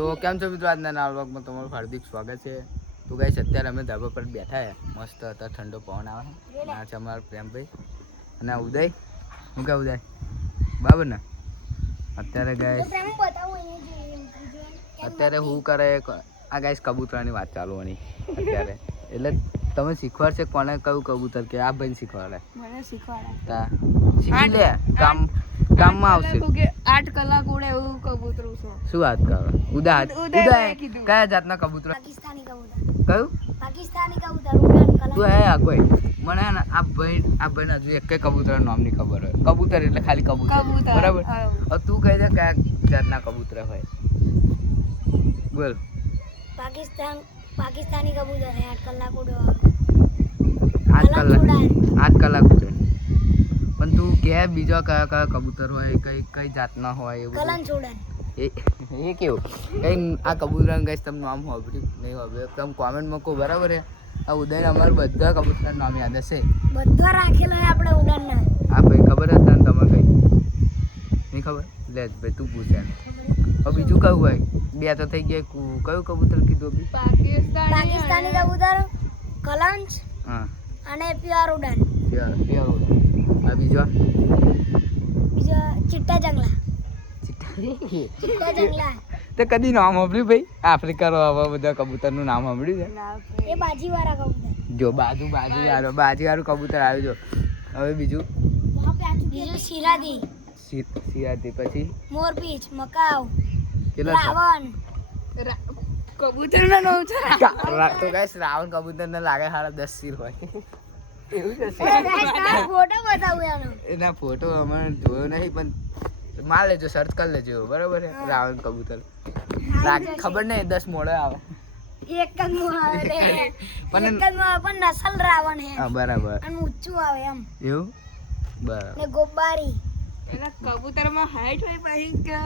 તો કેમ છો મિત્રો, આજના નવા વ્લોગમાં તમારું હાર્દિક સ્વાગત છે. તો ગાઈસ અત્યારે અમે ધાબા પર બેઠા છે, મસ્ત હતા, ઠંડો પવન આવે છે. આ છે અમારા પ્રેમભાઈ અને ઉદય. હું કે ઉદય બરાબર ને? અત્યારે ગાઈસ અત્યારે હું કરે આ ગાઈસ કબૂતરની વાત ચાલવાની અત્યારે. એટલે તમે શીખવાડશે કોને કયું કબૂતર કે આ ભાઈ શીખવાડે? મને શીખવાડે. શીખી લે, કામમાં આવશે. 8 કલાક ઉડે એવું કબૂતરું છે. શું વાત કરે? ઉદય કયા જાતના કબૂતર? પાકિસ્તાની કબૂતર. કયું? પાકિસ્તાની કબૂતર ઉડાન કલા. તું હે આ કોઈ મને હે ને આ ભાઈને હજુ એક કબૂતરનું નામ નહીં ખબર હોય. કબૂતર એટલે ખાલી કબૂતર, બરાબર? હવે તું કહી દે કયા જાતના કબૂતર હોય. બોલ. પાકિસ્તાની કબૂતર હે 8 કલાક ઉડે. 8 કલાક ઉડે. પણ તું કે બીજા કયા કયા કબૂતર હોય, કઈ જાતના હોય એવું? કલન છોડન. એ કેવું કઈ આ કબૂતર ગઈશ તમને નામ સાંભળ્યું નહીં હવે તમે કોમેન્ટમાં કહો, બરાબર છે? આ ઉદયને અમારે બધા કબૂતરના નામ યાદ હશે, બધા રાખેલા હોય આપણે ઉડાનના. હા ભાઈ, ખબર હતા ને તમે કઈ નહીં ખબર? લે ભાઈ તું પૂછે. હવે બીજું કયું હોય? બે તો થઈ ગયા. કયું કબૂતર કીધું? પાકિસ્તાની કબૂતર, કલંચ, હા, અને પ્યોર ઉડાન. પ્યોર ઉડાન. આ બીજો ચિટ્ટા જંગલા. ચિટ્ટા જંગલા તે કદી નામ સાંભળ્યું ભાઈ? આફ્રિકા આવા બધા કબૂતરનું નામ સાંભળ્યું છે? એ બાજીવાળા કબૂતર. જો બાજીવાળું કબૂતર આવ્યું. જો હવે બીજું શિરાદી. સિરાજી. પછી મોરપીંછ, મકાઉ, કેટલો રાવણ. કબૂતરનો નામ છે. તો ગાઈસ રાવણ કબૂતરને લાગે સારા 10 શિર હોય એવું છે. ફોટો બતાવું એનો. એના ફોટો અમે જોયો નહીં, પણ માર લેજો, સર્ચ કરી લેજો, બરાબર છે? રાવણ કબૂતર ખબર નહીં 10 મોડે આવે. એક જ મોં આવે રે. પણ પણ નસલ રાવણ હે. હા, બરાબર. અને ઊંચું આવે એમ. એવું બરાબર. ને ગોબારી. એના કબૂતરમાં હાઈટ હોય પછી કે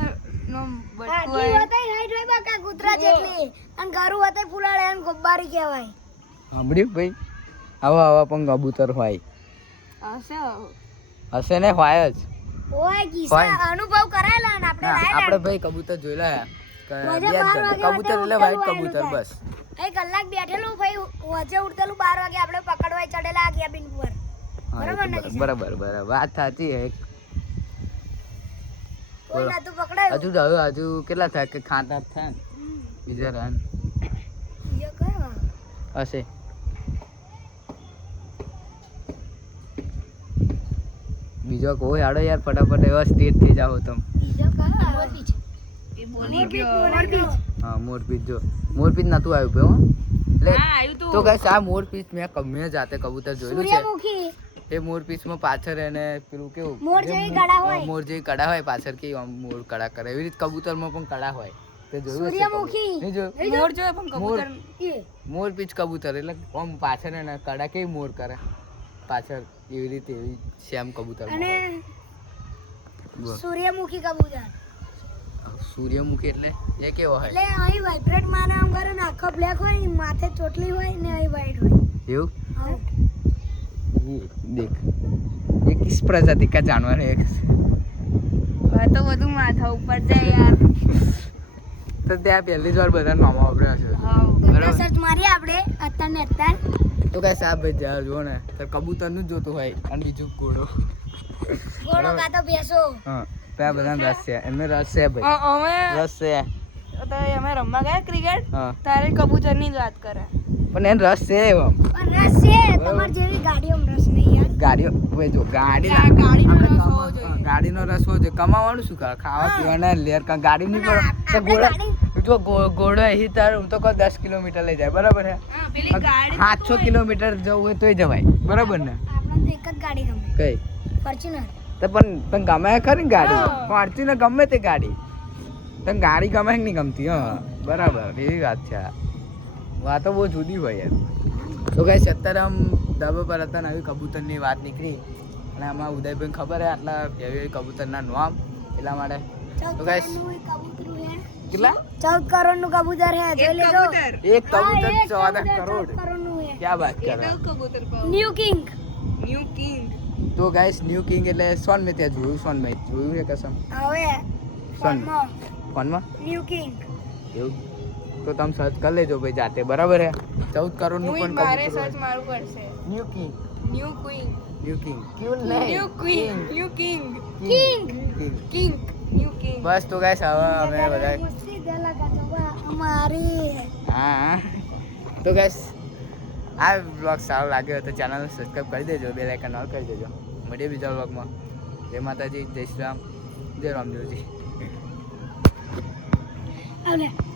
નો બટકું આટલી હોય. વતાઈ હાઈટ હોય બાકા કૂતરા જેટલી. અને ગરું વતાઈ ફૂલાડે અને ગોબારી કહેવાય. સાંભળ્યું ભાઈ? આવા પણ કબૂતર હોય હશે ને? હોય જ ઓય કિસ્સા અનુભવ કરાયેલા ને આપણે આપણે ભાઈ કબૂતર જોયેલા. કબૂતર એટલે વ્હાઈટ કબૂતર, બસ. એક કલાક બેઠેલું ભાઈ વચ્ચે ઉડતેલું 12 વાગે આપણે પકડવા ચડેલા કેબિન પર. બરાબર. વાત સાચી હે. કોઈ નતું પકડાયું. હજુ કેટલા થાય કે ખાતા થાય ને બીજા રન બીજો કયો હશે? બીજો કોઈ હાડો યાર, ફટાફટ એવા સ્ટેટ થઈ જાઓ તમે. બીજો કયો મોરપીંછ. એ બોલી ગયો. હા, મોરપીંછ. જો મોરપીંછ નતું આવ્યું ભાઈ. એટલે હા, આવ્યું તું. તો ગાઈસ આ મોરપીંછ મેં જાતે કબૂતર જોયેલું છે. સૂર્યમુખી. એ મોરપીંછમાં પાછળ એને પેલું કેવું મોર જેવી કડા હોય. મોર જેવી કડા હોય પાછળ, કે આમ મોર કડા કરે એવી રીતે કબૂતરમાં પણ કડા હોય. તે જોયું હશે? સૂર્યમુખી. નહીં જોયું? મોર જોયો પણ કબૂતર મોરપીંછ કબૂતર એટલે આમ પાછળ એને કડા કેવી મોર કરે પાછળ, એવી રીતે એવી સેમ કબૂતર. અને સૂર્યમુખી કબૂતર. સૂર્યમુખી એટલે એ કેવો હોય? એટલે અહીં વાઇબ્રેટ માના આમ કરે ને આખો બ્લેક હોય, માથે ચોટલી હોય ને અહીં વ્હાઈટ હોય. એવું? હા. ये देख, ये किस प्रजाति का जानवर है? આ તો બધું માથા ઉપર જાય યાર. તો ત્યાં પહેલી જ વાર બધા નામો વાપર્યા છે. બધા સર્ચ મારીએ આપણે અત્યાર. તો કઈ સાહેબ ભાઈ જ્યાં જો ને તો કબૂતરનું જ જોતું હોય, અને બીજું ઘોડો. ઘોડો કાં તો ભેંસો. હા, ત્યાં બધા રસ છે, એમને રસ છે ભાઈ, અમે રસ છે. તો અમે રમવા ગયા ક્રિકેટ, હા, તારે કબૂતરની જ વાત કરે. પણ એને રસ છે એમ. પણ રસ છે તમાર જેવી ગાડીઓમાં રસ નહીં યાર. ગાડીઓ ભાઈ જો ગાડીનો રસ હોવો જોઈએ. ગાડીનો રસ હોવો જોઈએ. કમાવાનું શું કરે? ખાવા પીવાના લેર ગાડી નહીં પડે તો ઘોડો. જો ઘોડો અહીં તાર હું તો કહું 10 કિલોમીટર લઈ જાય, બરાબર છે? 700 કિલોમીટર જવું હોય તોય જવાય, બરાબર ને? આપણે તો એક જ ગાડી ગમે. કઈ? ફોર્ચ્યુનર. તો પણ ગમે ખરી ગાડી? ફોર્ચ્યુનર ગમે તે ગાડી, તને ગાડી ગમે નહીં ગમતી? હા, બરાબર, એવી વાત છે. વાતો બહુ જુદી હોય યાર. તો ગાઈસ અત્યારે આમ ધાબા પર હતા ને આવી કબૂતરની વાત નીકળી, અને આમાં ઉદયભાઈ ખબર હે આટલા એવી કબૂતરના નામ, એટલા માટે. તો ગાઈસ કેટલા? 14 કરોડનું કબૂતર હે. જોઈ લેજો. એક કબૂતર 14 કરોડ. કરોડનું હે. ક્યાં વાત કરે? કબૂતર ન્યુ કિંગ. New king. તો ગાઈસ ન્યુ કિંગ એટલે સોન મેં ત્યાં જોયું છે કસમ. હવે સોન ફોનમાં ફોનમાં ન્યુ કિંગ. એવું તો તમે સર્ચ કરી લેજો ભાઈ જાતે બરાબર હે 14 કરોડનું હું પણ મારે કબૂતર સર્ચ મારવું પડશે new king new queen new king queen નહીં new queen new king king king new king બસ તો ગાઈસ હવે અમે બધા મુસ્તી ગલા કાચવા અમારી હા તો ગાઈસ આ બ્લોગ સારો લાગ્યો તો ચેનલને સબસ્ક્રાઈબ કરી દેજો બેલ આઇકન ઓન કરી દેજો મળીએ બીજા બ્લોગમાં જય માતાજી જય શ્રી રામ જય રામદેવજી આવલે